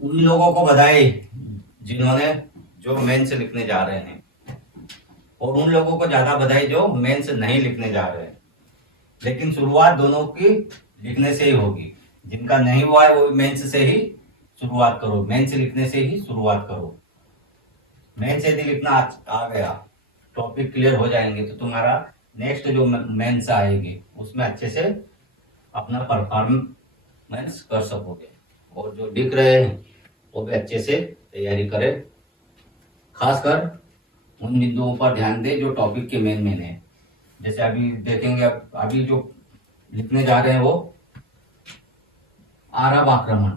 उन लोगों को बधाई जिन्होंने जो मेंस लिखने जा रहे हैं, और उन लोगों को ज्यादा बधाई जो मेंस नहीं लिखने जा रहे हैं। लेकिन शुरुआत दोनों की लिखने से ही होगी। जिनका नहीं हुआ है वो मेंस से ही शुरुआत करो, मेंस लिखने से ही शुरुआत करो। मेंस यदि लिखना आ गया, टॉपिक क्लियर हो जाएंगे, तो तुम्हारा नेक्स्ट जो मेंस आएगी उसमें अच्छे से अपना परफॉर्मेंस कर सकोगे। और जो लिख रहे हैं वो भी अच्छे से तैयारी करें, खासकर उन बिंदुओं पर ध्यान दें जो टॉपिक के मेन मेन है। जैसे अभी देखेंगे, अभी जो लिखने जा रहे हैं वो अरब आक्रमण,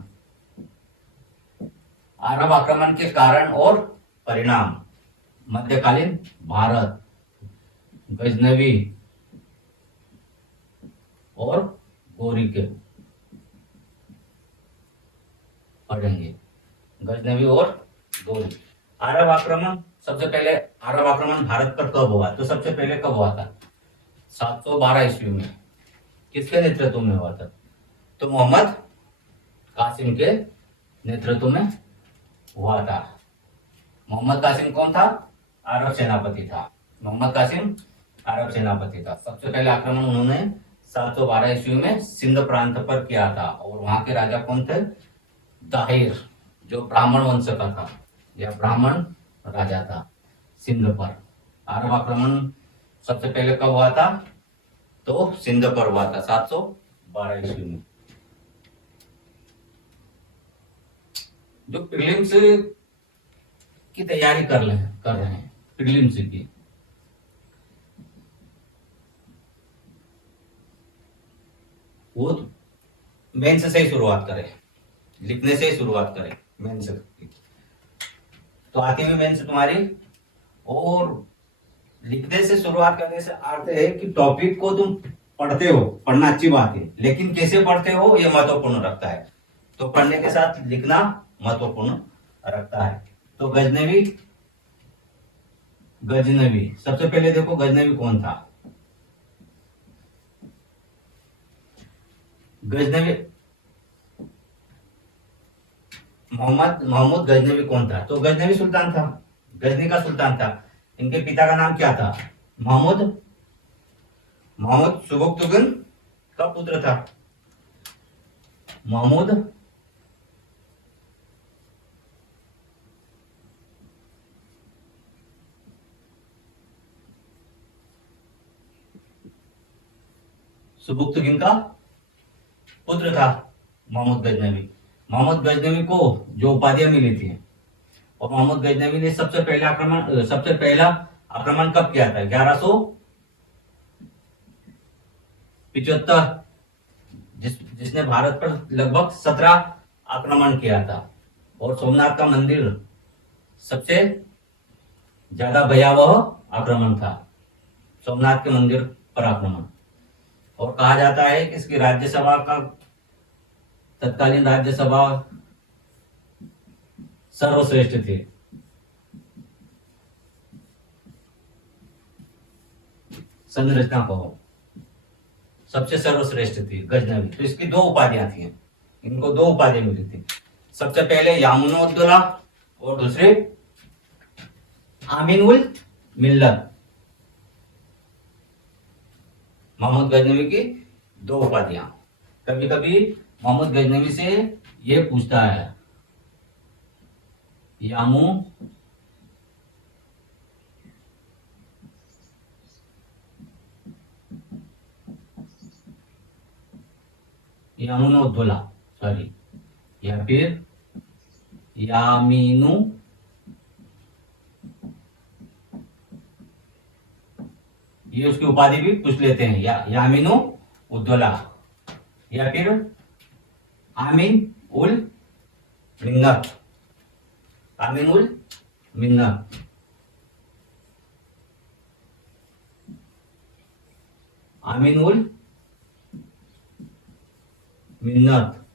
अरब आक्रमण के कारण और परिणाम, मध्यकालीन भारत, गजनवी और गोरी के पढ़ेंगे। गजनवी और गोरी। अरब आक्रमण, सबसे पहले अरब आक्रमण भारत पर कब हुआ? तो सबसे पहले कब हुआ था? 712 ईस्वी में। किसके नेतृत्व में हुआ था? तो मोहम्मद कासिम के नेतृत्व में हुआ था। मोहम्मद कासिम कौन था? अरब सेनापति था। मोहम्मद कासिम अरब सेनापति था। सबसे पहले आक्रमण उन्होंने 712 ईस्वी में सिंध प्रांत पर किया था। और वहां के राजा कौन थे? दाहिर, जो ब्राह्मण वंश का था, यह ब्राह्मण राजा था सिंध पर। अरब आक्रमण सबसे पहले कब हुआ था? तो सिंध पर हुआ था 712 ईस्वी में। जो प्रीलिम्स की तैयारी कर रहे हैं, प्रीलिम्स की, वो मेंस से ही शुरुआत करें, लिखने से ही शुरुआत करें मेंस की। तो आती हुई मेंस तुम्हारी। और लिखने से शुरुआत करने से अर्थ है कि टॉपिक को तुम पढ़ते हो, पढ़ना अच्छी बात है, लेकिन कैसे पढ़ते हो ये महत्वपूर्ण रखता है। तो पढ़ने के साथ लिखना महत्वपूर्ण रखता है। तो गजनवी, गजनवी सबसे पहले देखो, गजनवी कौन था? गजनवी महमूद गजनवी कौन था? तो गजनवी सुल्तान था, गजनी का सुल्तान था। इनके पिता का नाम क्या था? महमूद, महमूद सुबुक्तुगन का पुत्र था। महमूद सुबुक्तुगिन का पुत्र था महमूद गजनवी। महमूद गजनवी को जो उपाधियां मिली थी, और मोहम्मद गजनवी ने सबसे पहला आक्रमण कब किया था? 1175, जिसने भारत पर लगभग 17 आक्रमण किया था। और सोमनाथ का मंदिर सबसे ज्यादा भयावह आक्रमण था, सोमनाथ के मंदिर पर आक्रमण। और कहा जाता है कि इसकी राज्यसभा का, तत्कालीन राज्यसभा सर्वश्रेष्ठ थे। संरचना को सबसे सर्वश्रेष्ठ थी गजनवी। तो इसकी दो उपाधियां थी, इनको दो उपाधियां मिली थी। सबसे पहले यामुनउद्दौला और दूसरे आमीन उल मिल्लत। मोहम्मद गजनवी की दो उपाधियां। कभी कभी मोहम्मद गजनवी से ये पूछता है, यामू यामुनउद्दौला, सॉरी, या फिर यामीनू, ये उसकी उपाधि भी पूछ लेते हैं, यामीनू उद्दौला, या फिर आमीन उल मिन्नत, आमीन उल मिन्नत। आमीन उल मिन्नत,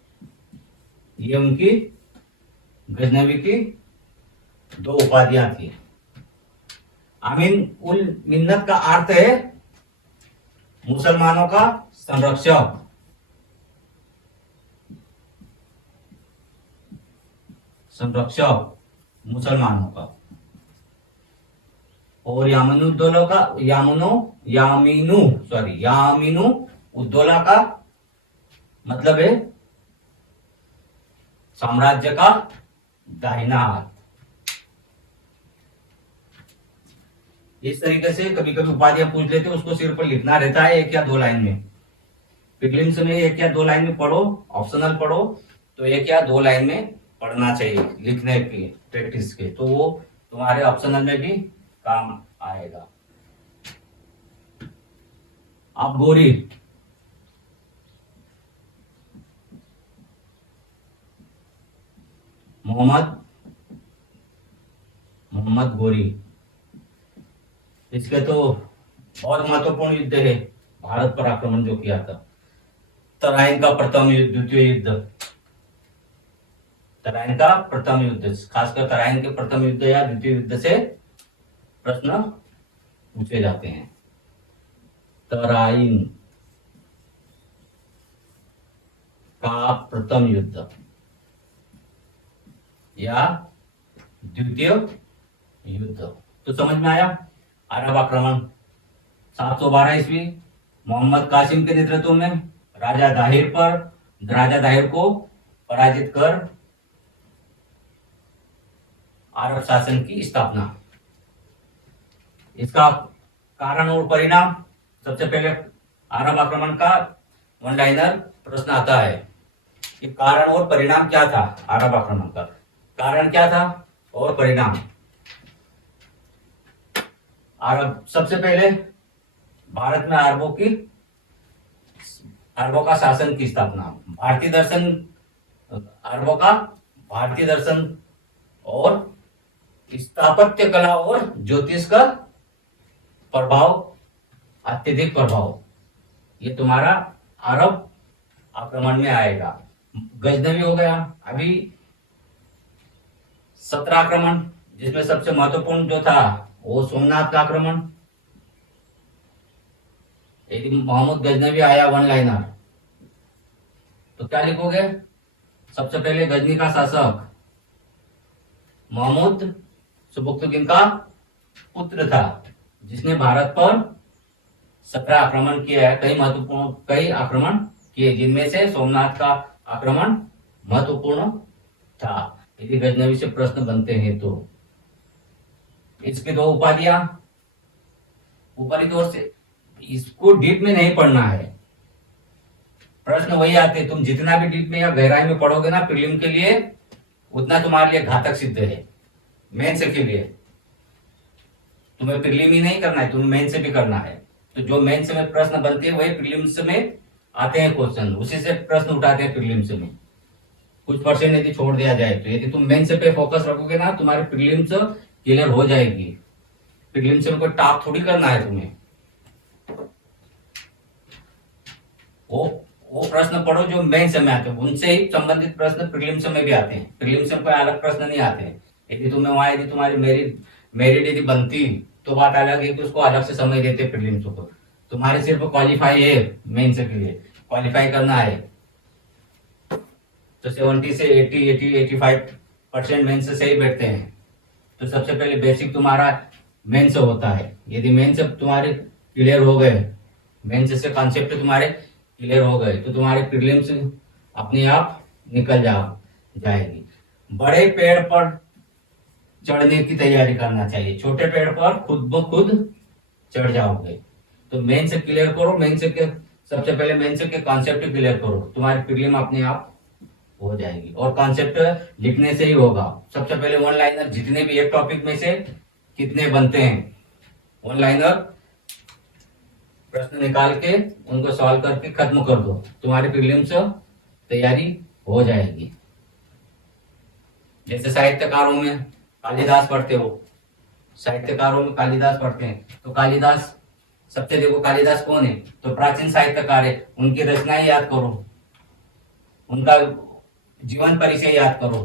ये उनकी गजनवी की दो उपाधियां थी। आमीन उल मिन्नत का अर्थ है मुसलमानों का संरक्षक। संरक्षक मुसलमानों का, और यामीनु उद्दौला का मतलब है साम्राज्य का दाहिना हाथ। इस तरीके से कभी कभी उपाधियां पूछ लेते, उसको सिर पर लिखना रहता है 1 या 2 लाइन में। प्रीलिम्स में 1 या 2 लाइन में पढ़ो, ऑप्शनल पढ़ो तो 1 या 2 लाइन में पढ़ना चाहिए लिखने की प्रैक्टिस के, तो वो तुम्हारे ऑप्शनल में भी काम आएगा। अब गोरी, मोहम्मद गोरी, इसके तो बहुत महत्वपूर्ण युद्ध है, भारत पर आक्रमण जो किया था। तराइन का प्रथम युद्ध, द्वितीय युद्ध, तराइन का प्रथम युद्ध, खासकर तराइन के प्रथम युद्ध या द्वितीय युद्ध से प्रश्न पूछे जाते हैं। तराइन का प्रथम युद्ध या द्वितीय युद्ध, तो समझ में आया। अरब आक्रमण 712 ईस्वी, मोहम्मद कासिम के नेतृत्व में राजा दाहिर को पराजित कर अरब शासन की स्थापना। इसका कारण और परिणाम, सबसे पहले अरब आक्रमण का वन लाइनर प्रश्न आता है कि कारण और परिणाम क्या था। अरब आक्रमण का कारण क्या था और परिणाम। सबसे पहले भारत में अरबों का शासन की स्थापना, अरबों का भारतीय दर्शन और स्थापत्य कला और ज्योतिष का प्रभाव, अत्यधिक प्रभाव, ये तुम्हारा अरब आक्रमण में आएगा। गजनवी हो गया। अभी 17 आक्रमण, जिसमें सबसे महत्वपूर्ण जो था वो सोमनाथ का आक्रमण। यदि मोहम्मद गजनवी आया वन लाइनर तो क्या लिखोगे। सबसे पहले गजनी का शासक महमूद सुबुक्तुद्दीन का पुत्र था, जिसने भारत पर 17 आक्रमण किया है। कई आक्रमण किए, जिनमें से सोमनाथ का आक्रमण महत्वपूर्ण था। यदि गजनवी से प्रश्न बनते हैं तो इसके 2 उपाधियां, ऊपरी तौर से इसको डीप में नहीं पढ़ना है, प्रश्न वही आते। तुम जितना भी डीप में या गहराई में पढ़ोगे ना प्रीलिम के लिए, उतना तुम्हारे लिए घातक सिद्ध है। मेंस के लिए तुम्हें प्रीलिम ही नहीं करना है, तुम्हें मेंस से भी करना है। तो जो मेंस में प्रश्न बनते हैं वही प्रीलिम्स में आते हैं क्वेश्चन, उसी से प्रश्न उठाते हैं प्रीलिम्स में। कुछ परसेंट यदि छोड़ दिया जाए तो, यदि तुम मेंस पे फोकस रखोगे ना, तुम्हारे प्रीलिम्स क्लियर हो जाएगी। प्रीलिम्स में कोई टॉप थोड़ी करना है तुम्हें। वो प्रश्न पढ़ो जो मेंस में आते हैं, उनसे ही संबंधित प्रश्न प्रीलिम्स में भी आते हैं। प्रीलिम्स में कोई अलग प्रश्न नहीं आते हैं। यदि तुम्हारी मेरिट यदि बनती तो बात अलग है कि उसको अलग से समय देते प्रीलिम्स को। तुम्हारे सिर्फ क्वालिफाई है मेंस के लिए, क्वालिफाई करना है तो 70 से 85% मेंस से ही बैठते हैं। तो सबसे पहले बेसिक तुम्हारा मेंस होता है। यदि मेंस तुम्हारे क्लियर हो गए, मेंस से कॉन्सेप्ट तुम्हारे क्लियर हो गए, तो तुम्हारे प्रीलिम्स अपने आप निकल जाएगी। बड़े पेड़ पर चढ़ने की तैयारी करना चाहिए, छोटे पेड़ पर खुद ब खुद चढ़ जाओगे। तो मेंस क्लियर करो, सबसे पहले मेंस के कॉन्सेप्ट क्लियर करो, तुम्हारी प्रीलिम अपने आप हो जाएगी। और कॉन्सेप्ट लिखने से ही होगा। सबसे पहले वन लाइनर, जितने भी एक टॉपिक में से कितने बनते हैं, वन लाइनर प्रश्न निकाल के उनको सॉल्व करके खत्म कर दो, तुम्हारी प्रीलिम्स तैयारी हो जाएगी। जैसे साहित्यकारों में कालिदास पढ़ते हो, साहित्यकारों में कालिदास पढ़ते हैं, तो कालिदास सबसे देखो, कालिदास कौन है, तो प्राचीन साहित्यकार है। उनकी रचनाएं याद करो, उनका जीवन परिचय याद करो,